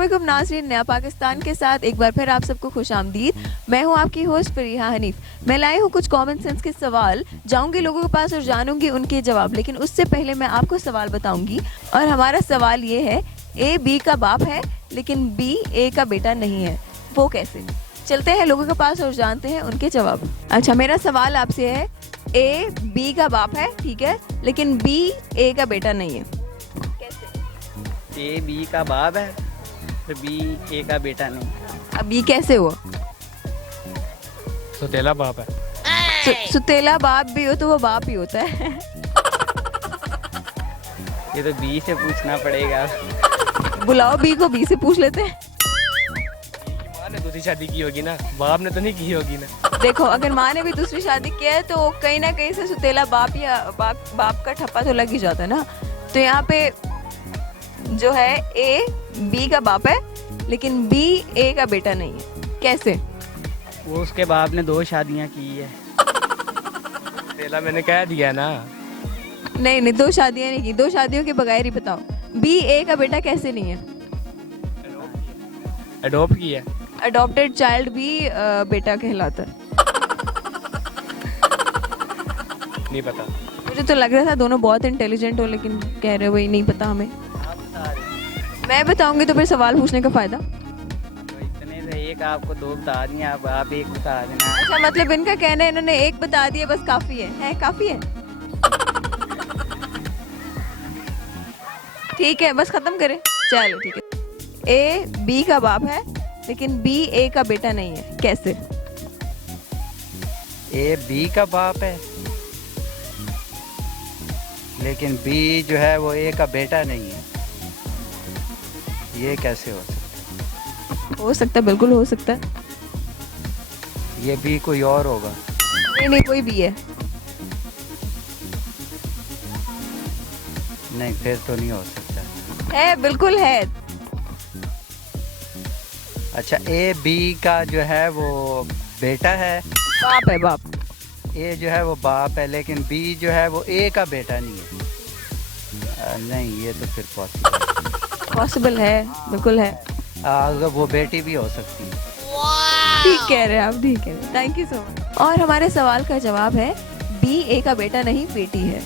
अस्सलामुअलैकुम नाज़रीन, नया पाकिस्तान के साथ एक बार फिर आप सबको खुशामदीद। मैं हूं आपकी होस्ट फरीहा हनीफ। मैं लाई हूं कुछ कॉमन सेंस के सवाल, जाऊंगी लोगों के पास और जानूंगी उनके जवाब। लेकिन उससे पहले मैं आपको सवाल बताऊंगी और हमारा सवाल ये है, ए बी का बाप है लेकिन बी ए का बेटा नहीं है, वो कैसे? चलते हैं लोगों के पास और जानते हैं उनके जवाब। अच्छा, मेरा सवाल आपसे है, ए बी का बाप है, ठीक है, लेकिन बी ए का बेटा नहीं है, कैसे? ए बी का बाप है तो बी ए का बेटा नहीं। अब ये कैसे हुआ? सुतेला बाप है। सुतेला बाप भी हो तो वो बाप ही होता है। ये तो बी से पूछना पड़ेगा। बुलाओ बी को, बी से पूछ लेते हैं। माँ ने दूसरी शादी की होगी ना, बाप ने तो नहीं की होगी ना। देखो, अगर माँ ने भी दूसरी शादी किया है तो कहीं ना कहीं से सुतेला बाप या बाप का ठप्पा तो लग ही जाता है ना। तो यहाँ पे जो है, ए बी का बाप है लेकिन बी ए का बेटा नहीं है, कैसे? वो उसके बाप ने 2 शादियां की है। सुतेला मैंने कह दिया ना। नहीं नहीं, 2 शादियां नहीं की, 2 शादियों के बगैर ही बताओ, बी ए का बेटा कैसे नहीं है? अडॉप्ट की है। अडॉप्टेड चाइल्ड भी बेटा कहलाता है। नहीं पता। मुझे तो लग रहा था दोनों बहुत इंटेलिजेंट हो, लेकिन कह रहे हो वही नहीं पता हमें। आप बता रहे मैं बताऊंगी तो फिर सवाल पूछने का फायदा। तो इतने से एक आपको 2 बता दिए, अब आप एक बता देना। अच्छा, मतलब इनका कहना है इन्होंने एक बता दिया बस काफी है काफी है। ठीक है, बस खत्म करें, चलो ठीक है। ए बी का बाप है लेकिन बी ए का बेटा नहीं है, कैसे? ए बी का बाप है लेकिन बी जो है वो ए का बेटा नहीं है, ये कैसे हो सकता हो सकता है, बिल्कुल हो सकता है। है? ये बी कोई और होगा। नहीं नहीं, कोई भी है। नहीं, फिर तो नहीं हो सकता। है, बिल्कुल है। अच्छा, ए बी का जो है वो बेटा है, बाप है, बाप। ए जो है वो बाप है लेकिन बी जो है वो ए का बेटा नहीं है। नहीं, ये तो फिर पॉसिबल है, बिल्कुल है। अगर वो बेटी भी हो सकती है। ठीक कह रहे हैं आप, ठीक कह रहे हैं। Thank you so much. और हमारे सवाल का जवाब है, बी ए का बेटा नहीं, बेटी है।